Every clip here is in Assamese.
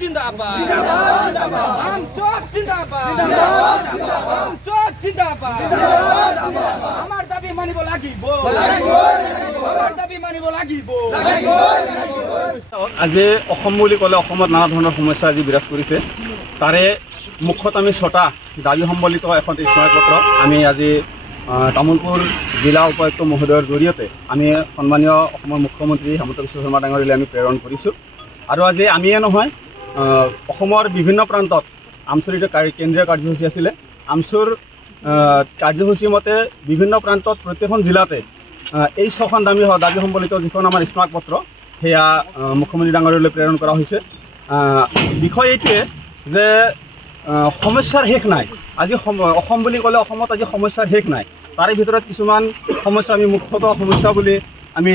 জিন্দাবাদ আমার দাবি মানিব লাগিব আজি অসম বুলি ক'লে অসমত নানা ধৰণৰ সমস্যা আজি বিৰাজ কৰিছে তাৰে মুখ্যত আমি 6টা দাবী সম্বলিত এখন স্মাৰকপত্ৰ আমি আজি তামুলপুৰ জিলা উপায়ুক্ত মহোদয়ৰ জৰিয়তে আমি সন্মানীয় অসমৰ মুখ্যমন্ত্ৰী হেমন্ত বিশ্ব শৰ্মা ডাঙৰীয়ালৈ আমি প্ৰেৰণ কৰিছোঁ আৰু আজি আমিয়ে নহয় অসমৰ বিভিন্ন প্ৰান্তত আমচুৰ কেন্দ্ৰীয় কাৰ্যসূচী আছিলে আমচুৰ কাৰ্যসূচী মতে বিভিন্ন প্ৰান্তত প্ৰত্যেকখন জিলাতে এই 6খন দাবী সম্বলিত যিখন আমাৰ স্মাৰকপত্ৰ সেয়া মুখ্যমন্ত্ৰী ডাঙৰীয়ালৈ প্ৰেৰণ কৰা হৈছে বিষয় এইটোৱে যে সমস্যাৰ শেষ নাই আজি অসম বুলি ক'লে অসমত আজি সমস্যাৰ শেষ নাই তাৰে ভিতৰত কিছুমান সমস্যা আমি মুখ্যতঃ সমস্যা বুলি আমি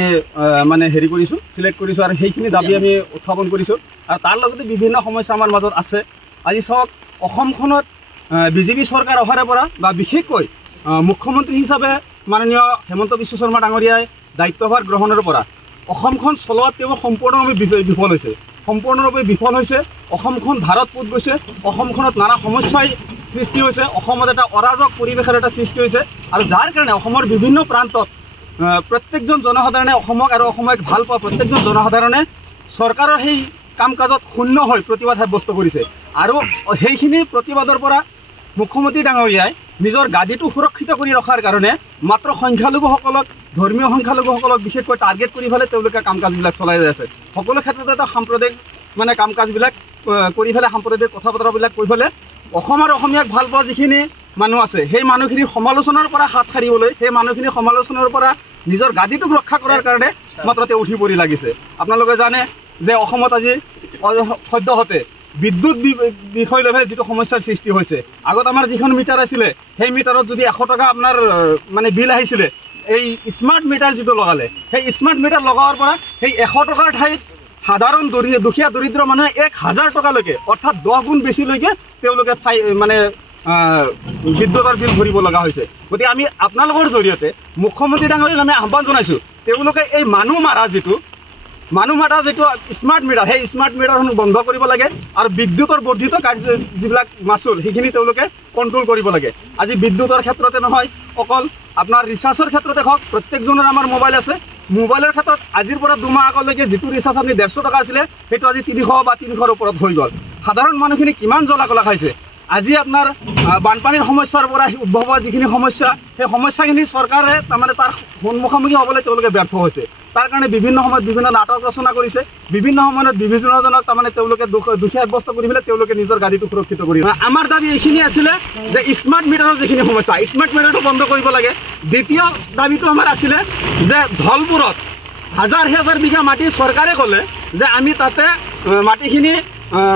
মানে হেৰি কৰিছোঁ চিলেক্ট কৰিছোঁ আৰু সেইখিনি দাবী আমি উত্থাপন কৰিছোঁ আৰু তাৰ লগতে বিভিন্ন সমস্যা আমাৰ মাজত আছে আজি চাওক অসমখনত বিজেপি চৰকাৰ অহাৰে পৰা বা বিশেষকৈ মুখ্যমন্ত্ৰী হিচাপে মাননীয় হেমন্ত বিশ্ব শৰ্মা ডাঙৰীয়াই দায়িত্বভাৰ গ্ৰহণৰ পৰা অসমখন চলোৱাত তেওঁ সম্পূৰ্ণভাৱে বিফল হৈছে অসমখন ধাৰত পোত গৈছে অসমখনত নানা সমস্যাই সৃষ্টি হৈছে অসমত এটা অৰাজক পৰিৱেশৰ এটা সৃষ্টি হৈছে আৰু যাৰ কাৰণে অসমৰ বিভিন্ন প্ৰান্তত প্ৰত্যেকজন জনসাধাৰণে অসমক আৰু অসমক ভাল পোৱা প্ৰত্যেকজন জনসাধাৰণে চৰকাৰৰ সেই কাম কাজত শূন্য হৈ প্ৰতিবাদ সাব্যস্ত কৰিছে আৰু সেইখিনি প্ৰতিবাদৰ পৰা মুখ্যমন্ত্ৰী ডাঙৰীয়াই নিজৰ গাদীটো সুৰক্ষিত কৰি ৰখাৰ কাৰণে মাত্ৰ সংখ্যালঘুসকলক ধৰ্মীয় সংখ্যালঘুসকলক বিশেষকৈ টাৰ্গেট কৰি ফেলে তেওঁলোকে কাম কাজবিলাক চলাই যাই আছে সকলো ক্ষেত্ৰতে এটা সাম্প্ৰদায়িক মানে কাম কাজবিলাক কৰি ফেলে সাম্প্ৰদায়িক কথা বতৰাবিলাক কৈ ফেলে অসম আৰু অসমীয়াক ভাল পোৱা যিখিনি মানুহ আছে সেই মানুহখিনিৰ সমালোচনাৰ পৰা হাত সাৰিবলৈ সেই মানুহখিনিৰ সমালোচনাৰ পৰা নিজৰ গাদীটোক ৰক্ষা কৰাৰ কাৰণে মাত্ৰ তেওঁ উঠি পৰি লাগিছে আপোনালোকে জানে যে অসমত আজি সদ্যহতে বিদ্যুৎ বিষয় লৈ যিটো সমস্যাৰ সৃষ্টি হৈছে আগত আমাৰ যিখন মিটাৰ আছিলে সেই মিটাৰত যদি 100 টকা আপোনাৰ মানে বিল আহিছিলে এই স্মাৰ্ট মিটাৰ যিটো লগালে সেই স্মাৰ্ট মিটাৰ লগাৱাৰ পৰা সেই 100 টকাৰ ঠাইত সাধাৰণ দুখীয়া দৰিদ্ৰ মানুহে 1000 টকালৈকে অৰ্থাৎ 10 গুণ বেছিলৈকে তেওঁলোকে মানে বিদ্যুতৰ বিল ভৰিব লগা হৈছে গতিকে আমি আপোনালোকৰ জৰিয়তে মুখ্যমন্ত্ৰী ডাঙৰীয়াক আমি আহ্বান জনাইছোঁ তেওঁলোকে এই মানুহ মাৰা যিটো স্মাৰ্ট মিটাৰ সেই স্মাৰ্ট মিটাৰসমূহ বন্ধ কৰিব লাগে আৰু বিদ্যুতৰ বৰ্ধিত যিবিলাক মাচুল সেইখিনি তেওঁলোকে কণ্ট্ৰল কৰিব লাগে আজি বিদ্যুতৰ ক্ষেত্ৰতে নহয় অকল আপোনাৰ ৰিচাৰ্জৰ ক্ষেত্ৰতে হওক প্ৰত্যেকজনৰ আমাৰ মোবাইল আছে মোবাইলৰ ক্ষেত্ৰত আজিৰ পৰা 2 মাহ আগলৈকে যিটো ৰিচাৰ্জ আপুনি 150 টকা আছিলে সেইটো আজি 300 বা 300ৰ ওপৰত হৈ গ'ল সাধাৰণ মানুহখিনি কিমান জ্বলা কলা খাইছে আজি আপোনাৰ বানপানীৰ সমস্যাৰ পৰা উদ্ভৱ হোৱা যিখিনি সমস্যা সেই সমস্যাখিনি চৰকাৰে তাৰমানে তাৰ মুখামুখি হ'বলৈ তেওঁলোকে ব্যৰ্থ হৈছে তাৰ কাৰণে বিভিন্ন সময়ত বিভিন্ন নাটক ৰচনা কৰিছে বিভিন্ন সময়ত বিভিন্নজনক তাৰমানে তেওঁলোকে দুখীয়া সাব্যস্ত কৰি পেলাই তেওঁলোকে নিজৰ গাড়ীটো সুৰক্ষিত কৰি আমাৰ দাবী এইখিনি আছিলে যে স্মাৰ্ট মিটাৰৰ যিখিনি সমস্যা স্মাৰ্ট মিটাৰটো বন্ধ কৰিব লাগে দ্বিতীয় দাবীটো আমাৰ আছিলে যে ধলপুৰত হাজাৰ বিঘা মাটি চৰকাৰে ক'লে যে আমি তাতে মাটিখিনি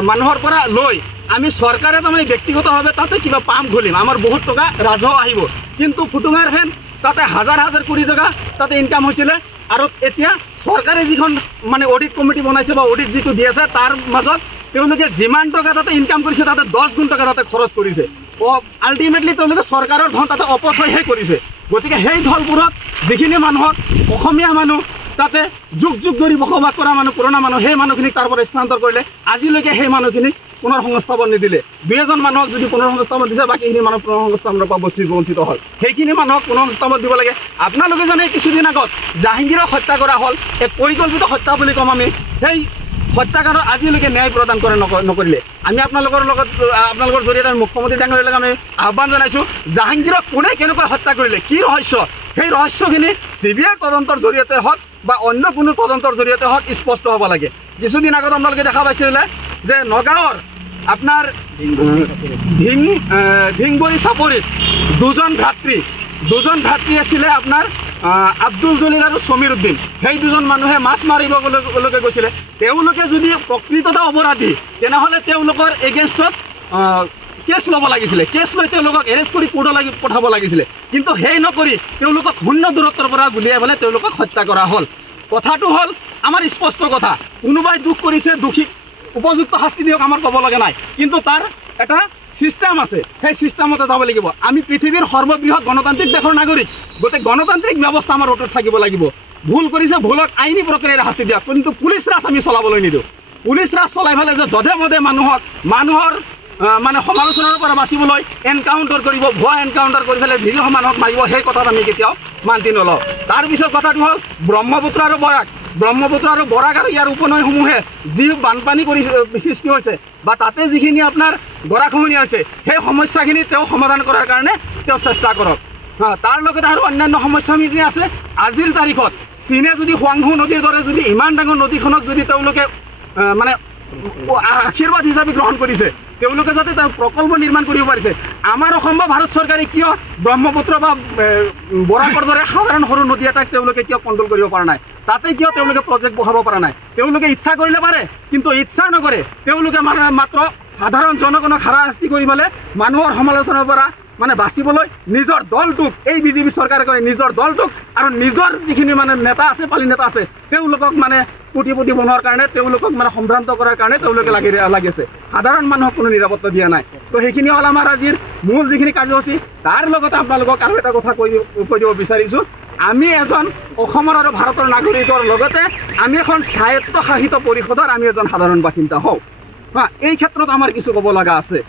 মানুহৰ পৰা লৈ আমি চৰকাৰে তাৰমানে ব্যক্তিগতভাৱে তাতে কিবা পাম্প খুলিম আমাৰ বহুত টকা ৰাজহ আহিব কিন্তু ফুটুঙাৰ ফেন তাতে হাজাৰ কোটি টকা তাতে ইনকাম হৈছিলে আৰু এতিয়া চৰকাৰে যিখন মানে অডিট কমিটি বনাইছে বা অডিট যিটো দি আছে তাৰ মাজত তেওঁলোকে যিমান টকা তাতে ইনকাম কৰিছে তাতে 10 গুণ টকা তাতে খৰচ কৰিছে আল্টিমেটলি তেওঁলোকে চৰকাৰৰ ধন তাতে অপচয়হে কৰিছে গতিকে সেই ধলপুৰত যিখিনি মানুহক অসমীয়া মানুহ তাতে যুগ ধৰি বসবাস কৰা মানুহ পুৰণা মানুহ সেই মানুহখিনিক তাৰ পৰা স্থানান্তৰ কৰিলে আজিলৈকে সেই মানুহখিনিক পুনৰ সংস্থাপন নিদিলে 2 মানুহক যদি পুনৰ সংস্থাপন দিছে বাকীখিনি মানুহ পুনৰ সংস্থাপনৰ পৰা বঞ্চিত হ'ল সেইখিনি মানুহক পুনৰ সংস্থাপন দিব লাগে আপোনালোকে জানে কিছুদিন আগত জাহাংগীৰক হত্যা কৰা হ'ল এক পৰিকল্পিত হত্যা বুলি ক'ম আমি সেই হত্যাকাণ্ডৰ আজিলৈকে ন্যায় প্ৰদান নকৰিলে আমি আপোনালোকৰ জৰিয়তে মুখ্যমন্ত্ৰী ডাঙৰীয়াক আমি আহ্বান জনাইছোঁ জাহাংগীৰক কোনে কেনেকৈ হত্যা কৰিলে কি ৰহস্য সেই ৰহস্যখিনি CBI তদন্তৰ জৰিয়তে হওক বা অন্য কোনো তদন্তৰ জৰিয়তে হওক স্পষ্ট হ'ব লাগে কিছুদিন আগত আপোনালোকে দেখা পাইছিলে যে নগাঁৱৰ আপোনাৰ ধিংবৰী চাপৰিত দুজন ভাতৃ আছিলে আপোনাৰ আব্দুল জলিল আৰু সমীৰ উদ্দিন সেই দুজন মানুহে মাছ মাৰিবলৈ গৈছিলে তেওঁলোকে যদি প্ৰকৃততে অপৰাধী তেনেহ'লে তেওঁলোকৰ এগেইনষ্টত কেছ ল'ব লাগিছিলে কেছ লৈ তেওঁলোকক এৰেষ্ট কৰি কোৰ্টলৈ পঠাব লাগিছিলে কিন্তু সেই নকৰি তেওঁলোকক শূন্য দূৰত্বৰ পৰা গুলিয়াই পেলাই তেওঁলোকক হত্যা কৰা হ'ল কথাটো হ'ল আমাৰ স্পষ্ট কথা কোনোবাই দুখ কৰিছে দোষীক উপযুক্ত শাস্তি দিয়ক আমাৰ ক'ব লগা নাই কিন্তু তাৰ এটা সিস্টেম আছে সেই সিস্টেমতে যাব লাগিব আমি পৃথিৱীৰ সৰ্ববৃহৎ গণতান্ত্ৰিক দেশৰ নাগৰিক গোটেই গণতান্ত্ৰিক ব্যৱস্থা আমাৰ অটুট থাকিব লাগিব ভুল কৰিছে ভুলক আইনী প্ৰক্ৰিয়াৰে শাস্তি দিয়া কিন্তু পুলিচ ৰাজ আমি চলাবলৈ নিদিওঁ পুলিচ ৰাজ চলাই পেলাই যে যধে মধে মানুহৰ মানে সমালোচনাৰ পৰা বাচিবলৈ এনকাউণ্টাৰ কৰিব, ভুৱা এনকাউণ্টাৰ কৰি পেলাই নিৰীহ মানুহক মাৰিব, সেই কথাত আমি কেতিয়াও মান্তি নলওঁ। তাৰপিছত কথাটো হ'ল ব্ৰহ্মপুত্ৰ আৰু বৰাক আৰু ইয়াৰ উপনৈসমূহে যি বানপানী সৃষ্টি হৈছে বা তাতে যিখিনি আপোনাৰ গৰাখহনীয়া হৈছে, সেই সমস্যাখিনি তেওঁ সমাধান কৰাৰ কাৰণে তেওঁ চেষ্টা কৰক। তাৰ লগতে আৰু অন্যান্য সমস্যাখিনি আছে। আজিৰ তাৰিখত চীনে যদি হুৱাংহু নদীৰ দৰে যদি ইমান ডাঙৰ নদীখনক যদি তেওঁলোকে মানে আশীৰ্বাদ হিচাপে গ্ৰহণ কৰিছে, তেওঁলোকে যাতে তাৰ প্ৰকল্প নিৰ্মাণ কৰিব পাৰিছে, আমাৰ অসম বা ভাৰত চৰকাৰে কিয় ব্ৰহ্মপুত্ৰ বা বৰাকৰ দৰে সাধাৰণ সৰু নদী এটাক তেওঁলোকে কিয় কণ্ট্ৰল কৰিব পৰা নাই? তাতে কিয় তেওঁলোকে প্ৰজেক্ট বহাব পৰা নাই? তেওঁলোকে ইচ্ছা কৰিলে পাৰে, কিন্তু ইচ্ছা নকৰে। তেওঁলোকে মানে মাত্ৰ সাধাৰণ জনগণক হাৰাশাস্তি কৰি পেলাই মানুহৰ সমালোচনাৰ পৰা মানে বাচিবলৈ নিজৰ দলটোক, এই বিজেপি চৰকাৰে কৰে নিজৰ দলটোক আৰু নিজৰ যিখিনি মানে নেতা আছে, পালি নেতা আছে, তেওঁলোকক মানে কোটিপতি বনোৱাৰ কাৰণে, তেওঁলোকক মানে সম্ভ্ৰান্ত কৰাৰ কাৰণে তেওঁলোকে লাগিছে। সাধাৰণ মানুহক কোনো নিৰাপত্তা দিয়া নাই। তো সেইখিনি হ'ল আমাৰ আজিৰ মূল যিখিনি কাৰ্যসূচী। তাৰ লগতে আপোনালোকক আৰু এটা কথা কৈ দিব বিচাৰিছোঁ, আমি এজন অসমৰ আৰু ভাৰতৰ নাগৰিকৰ লগতে আমি এখন স্বায়ত্তশাসিত পৰিষদৰ আমি এজন সাধাৰণ বাসিন্দা হওঁ। এই ক্ষেত্ৰত আমাৰ কিছু ক'ব লগা আছে।